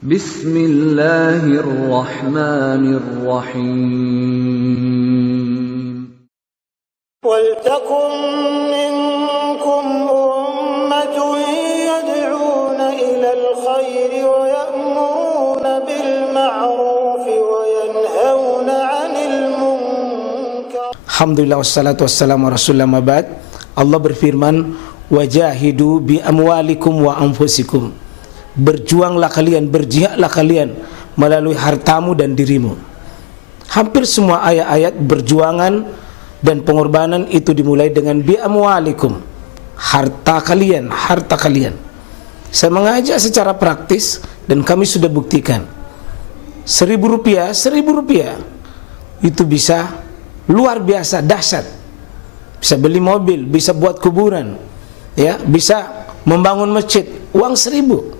Bismillahirrahmanirrahim. وَلْتَكُنْ مِنْكُمْ أُمَّةٌ يَدْعُونَ إِلَى الْخَيْرِ وَيَأْمُرُونَ بِالْمَعْرُوفِ وَيَنْهَوْنَ عَنِ الْمُنْكَرِ. Alhamdulillah wassalatu wassalamu ala rasulillah mabad. Allah berfirman, wajahidu bi amwalikum wa anfusikum. Berjuanglah kalian, berjihadlah kalian melalui hartamu dan dirimu. Hampir semua ayat-ayat berjuangan dan pengorbanan itu dimulai dengan bi amwalikum, harta kalian, harta kalian. Saya mengajak secara praktis dan kami sudah buktikan. Rp1.000 itu bisa luar biasa dahsyat. Bisa beli mobil, bisa buat kuburan, ya, bisa membangun masjid. Uang 1.000.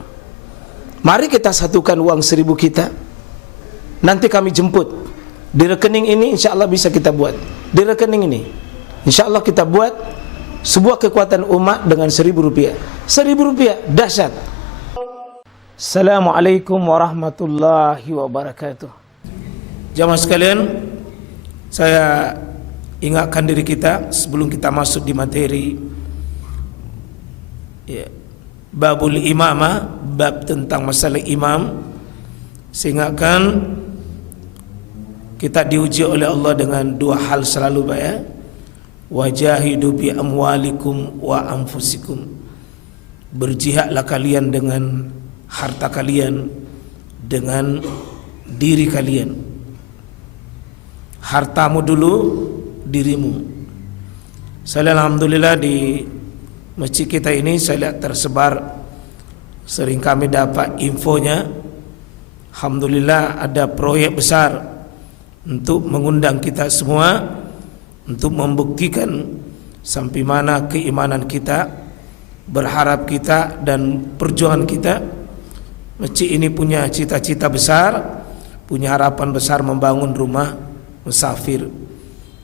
Mari kita satukan uang 1.000 kita. Nanti kami jemput. Di rekening ini insya Allah bisa kita buat. Di rekening ini insya Allah kita buat sebuah kekuatan umat dengan Rp1.000. Rp1.000 dahsyat. Assalamualaikum warahmatullahi wabarakatuh. Jamaah sekalian, saya ingatkan diri kita sebelum kita masuk di materi, ya, babul imamah, bab tentang masalah imam. Saya ingatkan kita diuji oleh Allah dengan dua hal selalu, Pak, ya. Wajahidu bi amwalikum wa anfusikum. Berjihadlah kalian dengan harta kalian, dengan diri kalian. Hartamu dulu, dirimu. Saya alhamdulillah di masjid kita ini saya lihat tersebar, sering kami dapat infonya. Alhamdulillah ada proyek besar untuk mengundang kita semua untuk membuktikan sampai mana keimanan kita, berharap kita dan perjuangan kita. Masjid ini punya cita-cita besar, punya harapan besar membangun rumah musafir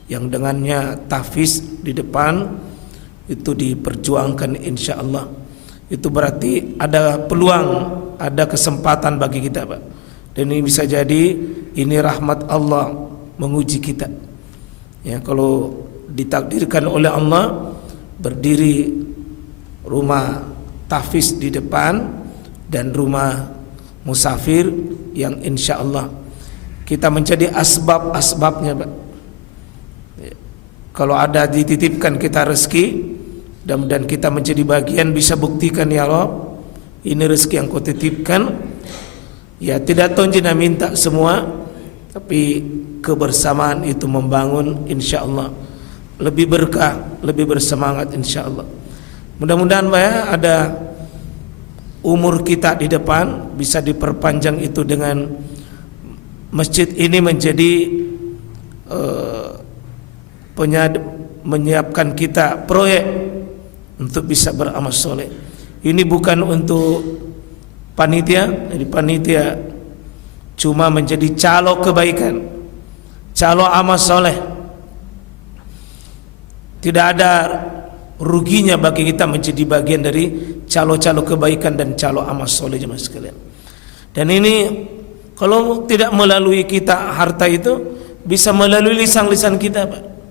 yang dengannya tahfiz di depan itu diperjuangkan insyaallah. Itu berarti ada peluang, ada kesempatan bagi kita, Pak. Dan ini bisa jadi ini rahmat Allah menguji kita. Ya, kalau ditakdirkan oleh Allah berdiri rumah tahfiz di depan dan rumah musafir yang insya Allah kita menjadi asbab-asbabnya, Pak. Ya, kalau ada dititipkan kita rezeki dan kita menjadi bagian, bisa buktikan ya Allah, ini rezeki yang kau titipkan. Ya, tidak tonjina minta semua, tapi kebersamaan itu membangun insyaallah lebih berkah, lebih bersemangat insyaallah. Mudah-mudahan, Pak, ya, ada umur kita di depan bisa diperpanjang itu dengan masjid ini menjadi menyiapkan kita proyek untuk bisa beramal soleh. Ini bukan untuk panitia, jadi panitia cuma menjadi calo kebaikan, calo amal soleh. Tidak ada ruginya bagi kita menjadi bagian dari calo-calo kebaikan dan calo amal soleh, jemaah sekalian. Dan ini kalau tidak melalui kita harta itu, bisa melalui lisan-lisan kita, Pak.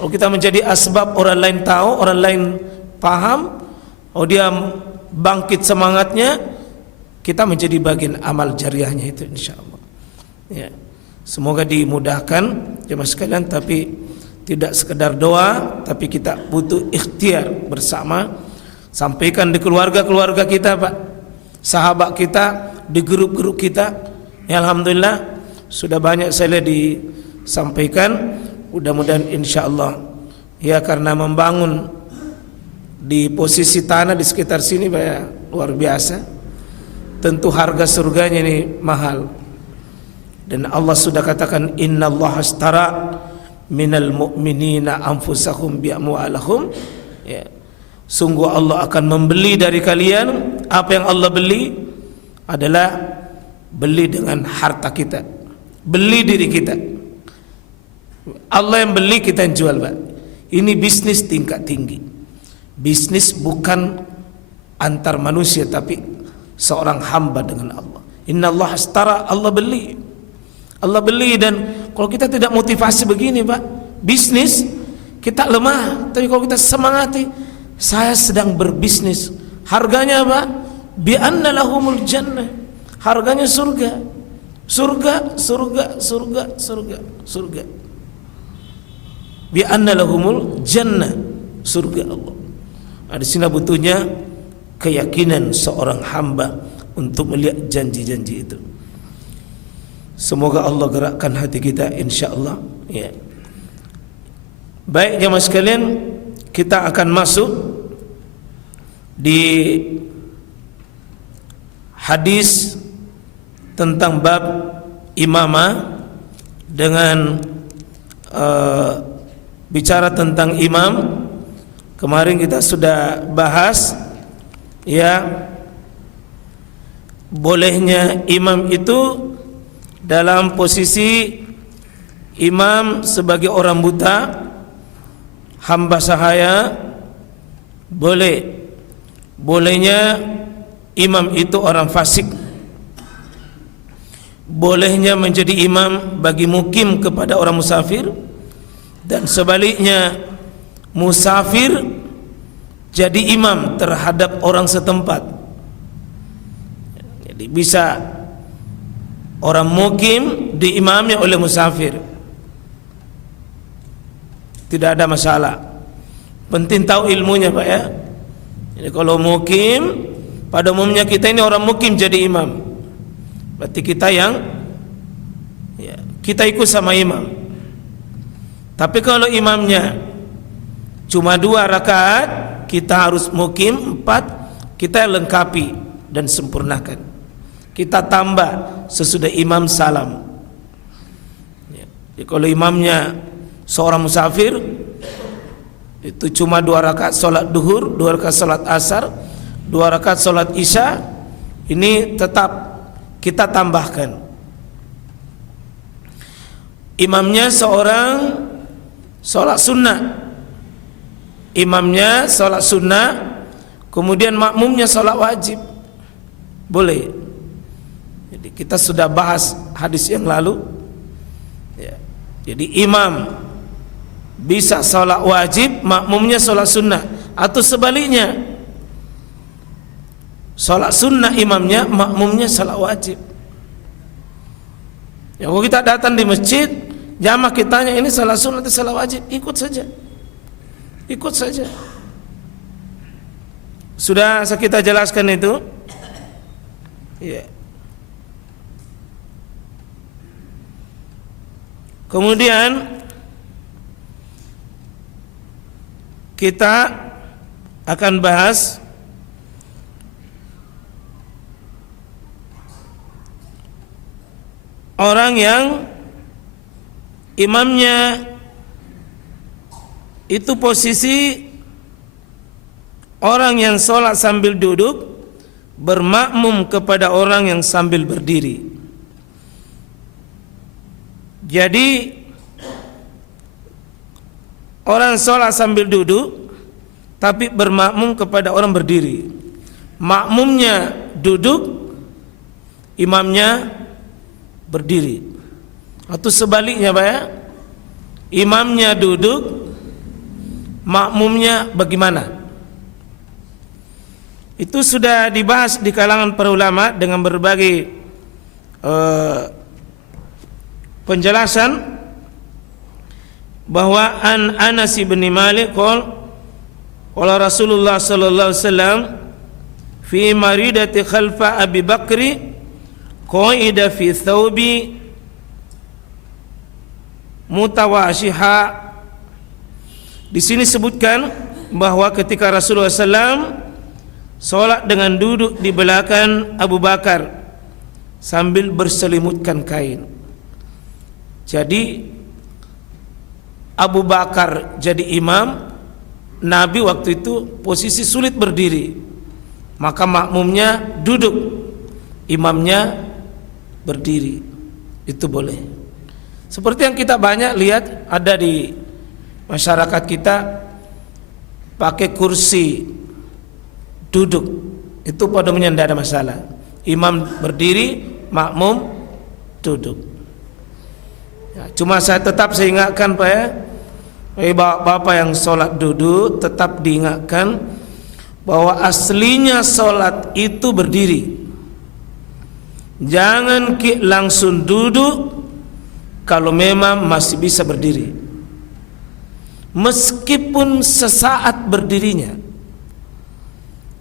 Kalau kita menjadi asbab orang lain tahu, orang lain paham, oh dia bangkit semangatnya, kita menjadi bagian amal jariahnya itu insyaallah. Ya. Semoga dimudahkan jemaah sekalian, tapi tidak sekedar doa, tapi kita butuh ikhtiar bersama. Sampaikan di keluarga-keluarga kita, Pak. Sahabat kita, di grup-grup kita. Ya, alhamdulillah sudah banyak saya lihat disampaikan. Mudah-mudahan insyaallah, ya, karena membangun di posisi tanah di sekitar sini, Pak, ya, luar biasa. Tentu harga surganya ini mahal. Dan Allah sudah katakan innallaha ashtara minal mu'minina anfusahum bi amwalihim. Ya. Sungguh Allah akan membeli dari kalian. Apa yang Allah beli adalah beli dengan harta kita, beli diri kita. Allah yang beli, kita yang jual, Pak. Ini bisnis tingkat tinggi. Bisnis bukan antar manusia, tapi seorang hamba dengan Allah. Innallaha astara, Allah beli. Allah beli. Dan kalau kita tidak motivasi begini Pak, bisnis kita lemah. Tapi kalau kita semangati, saya sedang berbisnis. Harganya apa? Bi anna lahumul jannah. Harganya surga. Surga, surga, surga, surga, surga. Bi anna lahumul jannah. Surga Allah. Di sini butuhnya keyakinan seorang hamba untuk melihat janji-janji itu. Semoga Allah gerakkan hati kita insyaallah ya. Baik jemaah sekalian, kita akan masuk di hadis tentang bab imamah dengan bicara tentang imam. Kemarin kita sudah bahas ya, bolehnya imam itu dalam posisi imam sebagai orang buta, hamba sahaya, bolehnya imam itu orang fasik, bolehnya menjadi imam bagi mukim kepada orang musafir, dan sebaliknya musafir jadi imam terhadap orang setempat. Jadi bisa orang mukim diimami oleh musafir, tidak ada masalah. Penting tahu ilmunya Pak ya. Jadi kalau mukim, pada umumnya kita ini orang mukim jadi imam, berarti kita yang ya, kita ikut sama imam. Tapi kalau imamnya cuma 2 rakaat, kita harus mukim 4, kita lengkapi dan sempurnakan. Kita tambah sesudah imam salam. Jadi kalau imamnya seorang musafir, itu cuma 2 rakaat salat duhur, 2 rakaat salat asar, 2 rakaat salat isya, ini tetap kita tambahkan. Imamnya seorang salat sunnah, imamnya salat sunnah, kemudian makmumnya salat wajib, boleh. Jadi kita sudah bahas hadis yang lalu ya. Jadi imam bisa salat wajib, makmumnya salat sunnah, atau sebaliknya, salat sunnah imamnya, makmumnya salat wajib. Ya, kalau kita datang di masjid, jamaah kitanya ini salat sunnah atau salat wajib, ikut saja. Ikut saja. Sudah kita jelaskan itu. Ya. Kemudian kita akan bahas orang yang imamnya itu posisi orang yang sholat sambil duduk, bermakmum kepada orang yang sambil berdiri. Jadi orang sholat sambil duduk tapi bermakmum kepada orang berdiri. Makmumnya duduk, imamnya berdiri. Atau sebaliknya Pak ya, imamnya duduk, makmumnya bagaimana? Itu sudah dibahas di kalangan para ulama dengan berbagai penjelasan, bahwa an Anas bin Malik qala Rasulullah sallallahu alaihi wasallam fi maridati khalfa Abi Bakri qaida fi thawbi mutawashiha. Di sini sebutkan bahwa ketika Rasulullah SAW sholat dengan duduk di belakang Abu Bakar sambil berselimutkan kain. Jadi Abu Bakar jadi imam, Nabi waktu itu posisi sulit berdiri, maka makmumnya duduk, imamnya berdiri. Itu boleh. Seperti yang kita banyak lihat ada di masyarakat kita, pakai kursi duduk, itu pada umumnya tidak ada masalah. Imam berdiri, makmum duduk. Ya, cuma saya ingatkan Pak ya, bapak-bapak yang sholat duduk, tetap diingatkan bahwa aslinya sholat itu berdiri. Jangan langsung duduk kalau memang masih bisa berdiri, meskipun sesaat berdirinya.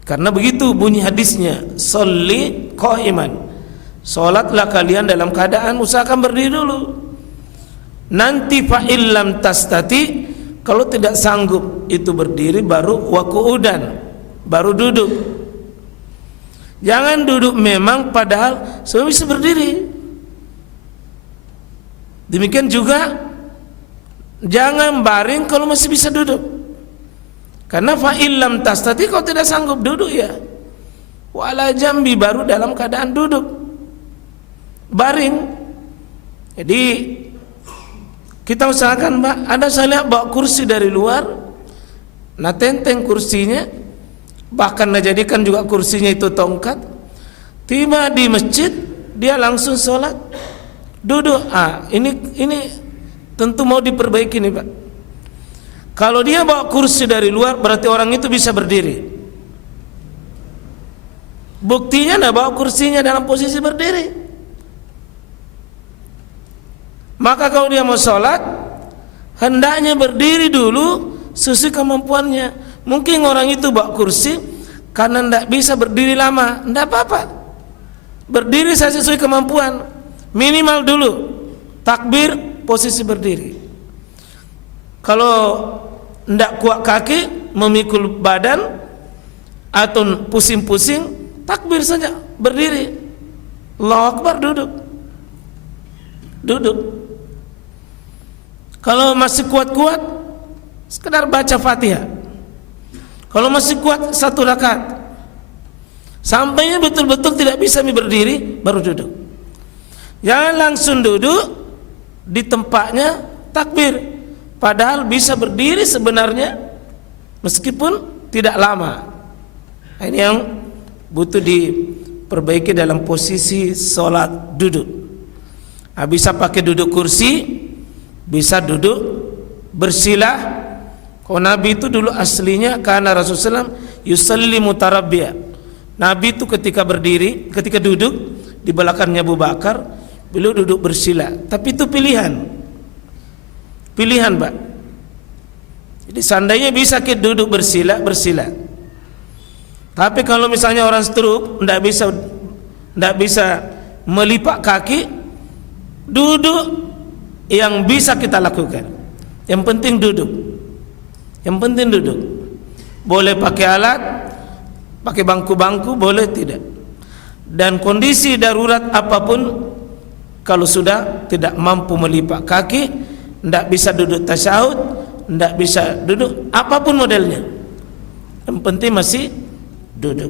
Karena begitu bunyi hadisnya, sholli qa'iman, sholatlah kalian dalam keadaan usahakan berdiri dulu. Nanti fa illam tastati, kalau tidak sanggup itu berdiri, baru wa qu'udan, baru duduk. Jangan duduk memang padahal sudah bisa berdiri. Demikian juga jangan baring kalau masih bisa duduk. Karena fa illam tastati, kalau tidak sanggup duduk ya wala jambi, baru dalam keadaan duduk, baring. Jadi kita usahakan Mbak, ada saya lihat bawa kursi dari luar, nah tenteng kursinya, bahkan nah jadikan juga kursinya itu tongkat. Tiba di masjid dia langsung sholat duduk. Ini tentu mau diperbaiki nih Pak. Kalau dia bawa kursi dari luar, berarti orang itu bisa berdiri. Buktinya nah bawa kursinya dalam posisi berdiri. Maka kalau dia mau sholat, hendaknya berdiri dulu sesuai kemampuannya. Mungkin orang itu bawa kursi karena tidak bisa berdiri lama, tidak apa-apa, berdiri saja sesuai kemampuan. Minimal dulu takbir posisi berdiri. Kalau tidak kuat kaki, memikul badan atau pusing-pusing, takbir saja berdiri. Allahu Akbar, duduk. Kalau masih kuat-kuat, sekedar baca Fatihah. Kalau masih kuat, 1 rakaat. Sampainya betul-betul tidak bisa berdiri, baru duduk. Jangan langsung duduk di tempatnya takbir, padahal bisa berdiri sebenarnya meskipun tidak lama. Ini yang butuh diperbaiki dalam posisi sholat duduk. Bisa pakai duduk kursi, bisa duduk bersila. Kalau Nabi itu dulu aslinya karena Rasulullah yusalli mutarabbiya. Nabi itu ketika berdiri, ketika duduk di belakangnya Abu Bakar, beliau duduk bersila. Tapi itu pilihan Pak. Jadi seandainya bisa kita duduk bersila. Tapi kalau misalnya orang stroke tidak bisa melipat kaki, duduk yang bisa kita lakukan. Yang penting duduk. Boleh pakai alat, pakai bangku-bangku, boleh tidak. Dan kondisi darurat apapun, kalau sudah tidak mampu melipat kaki, tidak bisa duduk tasyahud, tidak bisa duduk apapun modelnya, yang penting masih duduk.